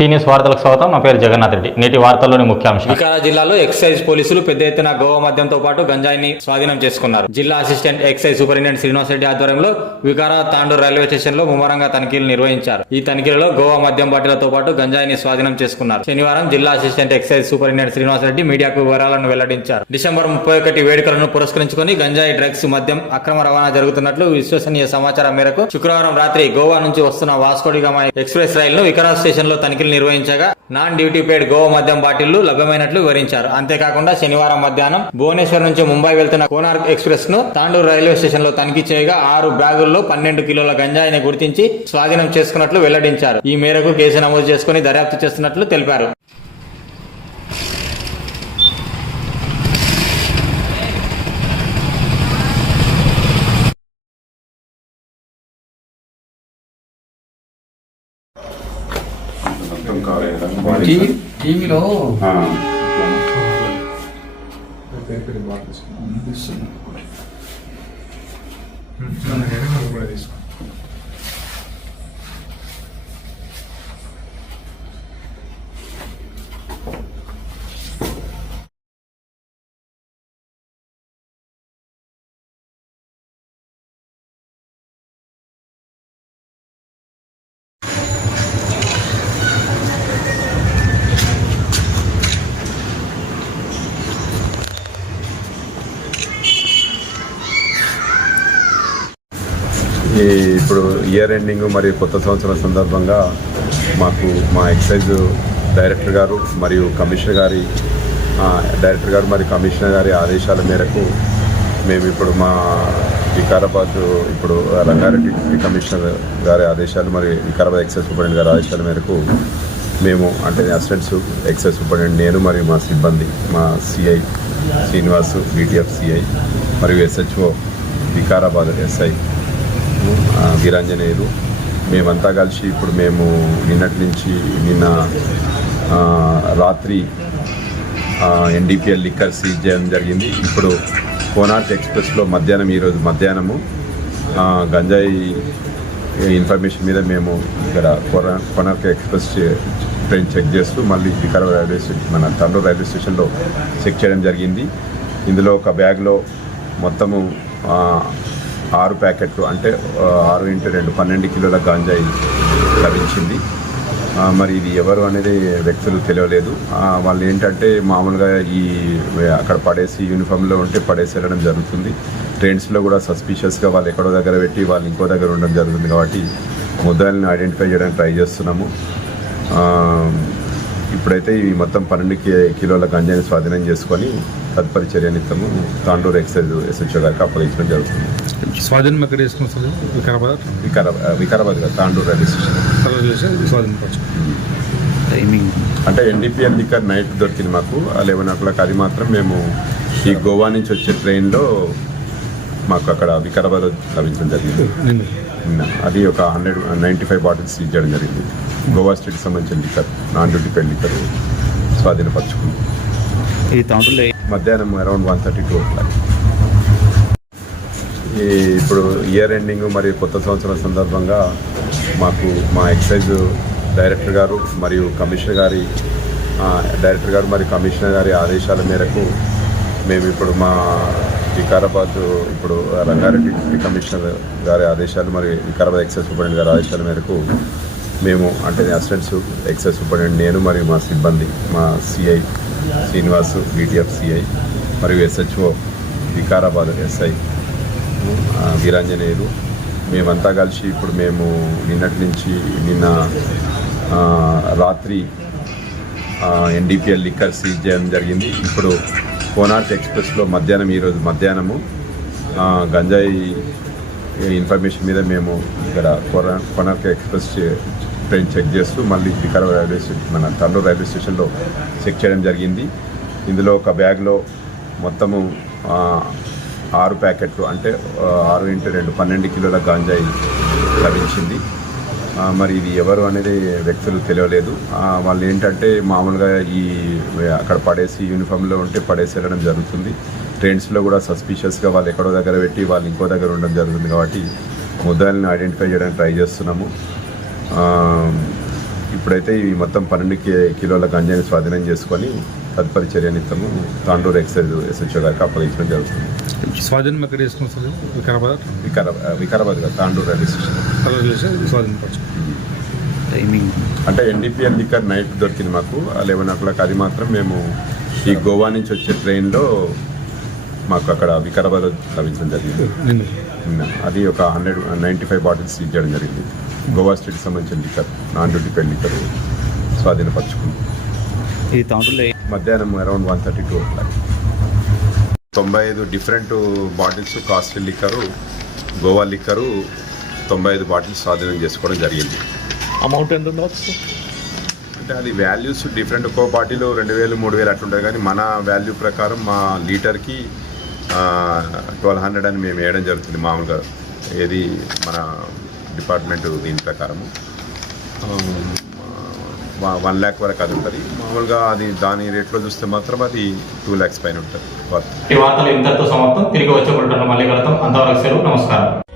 Seniors వార్తలకు స్వాగతం. నా పేరు జగన్నాథ్ రెడ్డి. నేటి వార్తల్లోని ముఖ్యాంశం. వికారా జిల్లాలో ఎక్సైజ్ పోలీసులు పెద్ద ఎత్తున గోవా మద్యంతో పాటు గంజాయిని స్వాధీనం చేసుకున్నారు. జిల్లా assistant excise superintendent Srinivas Reddy ఆధ్వర్యంలో వికారా తాండూరు రైల్వే స్టేషన్లో ముమ్మరంగా తనిఖీలు నిర్వహించారు. ఈ తనిఖీలలో గోవా మద్యం బాటిలతో పాటు గంజాయిని స్వాధీనం చేసుకున్నారు. శనివారం జిల్లా assistant excise superintendent Srinivas Reddy మీడియాకు వివరాలను వెల్లడించారు. డిసెంబర్ ముప్పై ఒకటి వేడుకలను పురస్కరించుకుని గంజాయి డ్రగ్స్ మద్యం అక్రమ రవాణా జరుగుతున్నట్లు విశ్వసనీయ సమాచారం మేరకు శుక్రవారం రాత్రి గోవా నుంచి వస్తున్న వాస్కోడిగామా ఎక్స్ప్రెస్ రైలును వికారా స్టేషన్లో తనిఖీలు నిర్వహించగా నాన్ డ్యూటీ పేడ్ గోవా మద్యం బాటిళ్ళు లభ్యమైనట్లు వివరించారు. అంతేకాకుండా శనివారం మధ్యాహ్నం భువనేశ్వర్ నుంచి ముంబై వెళ్తున్న కోనార్క్ ఎక్స్ప్రెస్ను తాండూరు రైల్వే స్టేషన్లో తనిఖీ చేయగా ఆరు బ్యాగుల్లో పన్నెండు కిలోల గంజాయిని గుర్తించి స్వాధీనం చేసుకున్నట్లు వెల్లడించారు. ఈ మేరకు కేసు నమోదు చేసుకుని దర్యాప్తు చేస్తున్నట్లు తెలిపారు. మొత్తం కాలేదు టీవీ టీవీలో ఆ, ఈ ఇప్పుడు ఇయర్ ఎండింగ్ మరియు కొత్త సంవత్సరం సందర్భంగా మాకు మా ఎక్సైజ్ డైరెక్టర్ గారు మరియు కమిషనర్ గారి డైరెక్టర్ గారు మరియు కమిషనర్ గారి ఆదేశాల మేరకు మేము ఇప్పుడు మా వికారాబాద్ ఇప్పుడు రంగారెడ్డి డిప్యూటీ కమిషనర్ గారి ఆదేశాలు మరియు వికారాబాద్ ఎక్సైజ్ సూపరింటెండెంట్ గారి ఆదేశాల మేరకు మేము అంటే అసిస్టెంట్స్ ఎక్సైజ్ సూపరింటెండెంట్ నేను మరియు మా సిబ్బంది మా సిఐ శ్రీనివాసు బీటీఎఫ్ సిఐ మరియు ఎస్హెచ్ఓ వికారాబాద్ ఎస్ఐ వీరాంజనేయులు. మేమంతా కలిసి ఇప్పుడు మేము నిన్నటి నుంచి నిన్న రాత్రి ఎన్డీపీఎల్ లిక్కర్ సీజ్ చేయడం జరిగింది. ఇప్పుడు కోనార్క్ ఎక్స్ప్రెస్లో మధ్యాహ్నం ఈరోజు మధ్యాహ్నము గంజాయి ఇన్ఫర్మేషన్ మీద మేము ఇక్కడ కొన కోనార్క్ ఎక్స్ప్రెస్ ట్రైన్ చెక్ చేస్తూ మళ్ళీ వికారాబాద్ రైల్వే స్టేషన్ మన తండూరు రైల్వే స్టేషన్లో చెక్ చేయడం జరిగింది. ఇందులో ఒక బ్యాగ్లో మొత్తము ఆరు ప్యాకెట్లు అంటే ఆరు ఇంటూ రెండు పన్నెండు కిలోల గాంజాయి లభించింది. మరి ఇది ఎవరు అనేది వ్యక్తులు తెలియలేదు. వాళ్ళు ఏంటంటే మామూలుగా ఈ అక్కడ పడేసి యూనిఫామ్లో ఉంటే పడేసి వెళ్ళడం జరుగుతుంది. ట్రైన్స్లో కూడా సస్పీషియస్గా వాళ్ళు ఎక్కడో దగ్గర పెట్టి వాళ్ళు ఇంకో దగ్గర ఉండడం జరుగుతుంది కాబట్టి ముద్దాయిల్ని ఐడెంటిఫై చేయడానికి ట్రై చేస్తున్నాము. ఇప్పుడైతే ఈ మొత్తం పన్నెండు కిలోల గంజాన్ని స్వాధీనం చేసుకొని తదుపరి చర్య నిమిత్తము తాండూరు ఎక్సైజ్ ఎస్హెచ్ఓ గారికి అప్పగించడం జరుగుతుంది. స్వాధీనం ఎక్కడ సార్ వికారాబాద్ వికారాబాద్ వికారాబాద్ కాదు, తాండూరు రైల్వే స్టేషన్. తర్వాత చేసి స్వాధీనం పరచు టైమింగ్ అంటే ఎన్డీపీఎల్ లిక్కర్ నైట్ దొరికింది మాకు. లెవెన్ ఓ క్లాక్ అది మాత్రం మేము ఈ గోవా నుంచి వచ్చే ట్రైన్లో మాకు అక్కడ వికారాబాద్ లభించడం జరిగింది. నిన్న. అది ఒక hundred ninety five bottles seize చేయడం జరిగింది. గోవా స్టేట్కి సంబంధించిన liquor non duty paid liquor స్వాధీనపరచుకుంది మధ్యాహ్నం around one thirty two o'clock. ఈ ఇప్పుడు ఇయర్ ఎండింగ్ మరియు కొత్త సంవత్సరం సందర్భంగా మాకు మా ఎక్సైజ్ డైరెక్టర్ గారు మరియు కమిషనర్ గారి డైరెక్టర్ గారు మరియు కమిషనర్ గారి ఆదేశాల మేరకు మేము ఇప్పుడు మా వికారాబాద్ ఇప్పుడు రంగారెడ్డి డిప్యూటీ కమిషనర్ గారి ఆదేశాలు మరియు వికారాబాద్ ఎక్సైజ్ సూపరింటెండెంట్ గారి ఆదేశాల మేరకు మేము అంటే అసిస్టెంట్స్ ఎక్సైజ్ సూపరింటెండెంట్ నేను మరియు మా సిబ్బంది మా సిఐ శ్రీనివాసు బీటీఎఫ్ సిఐ మరియు ఎస్హెచ్ఓ వికారాబాద్ ఎస్ఐ వీరాంజనేయులు. మేమంతా కలిసి ఇప్పుడు మేము నిన్నటి నుంచి నిన్న రాత్రి ఎన్డీపీఎల్ లిక్కర్ సీజ్ చేయడం జరిగింది. ఇప్పుడు కోనార్క్ ఎక్స్ప్రెస్లో మధ్యాహ్నం ఈరోజు మధ్యాహ్నము గంజాయి ఇన్ఫర్మేషన్ మీద మేము ఇక్కడ కొన కొనార్క్ ఎక్స్ప్రెస్ ట్రైన్ చెక్ చేస్తూ మళ్ళీ వికారాబాద్ రైల్వే స్టేషన్ మన తండూరు రైల్వే స్టేషన్లో చెక్ చేయడం జరిగింది. ఇందులో ఒక బ్యాగ్లో మొత్తము ఆరు ప్యాకెట్లు అంటే ఆరు ఇంటూ రెండు పన్నెండు కిలోల గాంజాయి లభించింది. మరి ఇది ఎవరు అనేది వ్యక్తులు తెలియలేదు. వాళ్ళు ఏంటంటే మామూలుగా ఈ అక్కడ పడేసి యూనిఫామ్లో ఉంటే పడేసి వెళ్ళడం జరుగుతుంది. ట్రైన్స్లో కూడా సస్పీషియస్గా వాళ్ళు ఎక్కడో దగ్గర పెట్టి వాళ్ళు ఇంకో దగ్గర ఉండడం జరుగుతుంది కాబట్టి ముద్దాయిల్ని ఐడెంటిఫై చేయడానికి ట్రై చేస్తున్నాము. ఇప్పుడైతే ఈ మొత్తం పన్నెండు కిలోల గంజాయిని స్వాధీనం చేసుకొని తదుపరి చర్య నిమిత్తము తాండూరు ఎక్సైజ్ ఎస్హెచ్ఓ గారికి అప్పగించడం జరుగుతుంది. స్వాధీనం ఎక్కడ సార్ వికారాబాద్ వికారా వికారాబాద్ కాదు, తాండూరు రైల్వే స్టేషన్. అలా చేసి స్వాధీనం పరచుకున్నాం టైమింగ్. అంటే ఎన్డీపీఎల్ లిక్కర్ నైట్ దొరికింది మాకు లెవెన్ ఓ క్లాక్ అది మాత్రం మేము ఈ గోవా నుంచి వచ్చే ట్రైన్లో మాకు అక్కడ వికారాబాద్ లభించడం జరిగింది. నిన్న. అది ఒక hundred ninety five bottles seize చేయడం జరిగింది. గోవా స్ట్రీట్ సంబంధించిన liquor non duty paid liquor స్వాధీనపరచుకుంది. ఇది తాండూరులో మధ్యాహ్నం around one thirty two clock తొంభై ఐదు different bottles costly liquor Goa liquor తొంభై ఐదు బాటిల్స్ స్వాధీనం చేసుకోవడం జరిగింది. అమౌంట్ ఎంత ఉండవచ్చు అంటే అది వాల్యూస్ డిఫరెంట్ ఒక్కో బాటిల్ రెండు వేలు మూడు వేలు అట్లుంటుంది కానీ మన వాల్యూ ప్రకారం మా లీటర్కి ట్వెల్వ్ హండ్రెడ్ అని మేము వేయడం జరుగుతుంది మామూలుగా. ఏది మన డిపార్ట్మెంట్ దీని ప్రకారము. వన్ ల్యాక్ వరకు అది ఉంటుంది. మామూలుగా అది దాని రేట్లో చూస్తే మాత్రం అది టూ ల్యాక్స్ పైన ఉంటుంది. ఈ వార్తలు ఇంతతో సమాప్తం. తిరిగి వచ్చే మళ్ళీ కలుద్దాం. అంతవరకు సెలవు. నమస్కారం.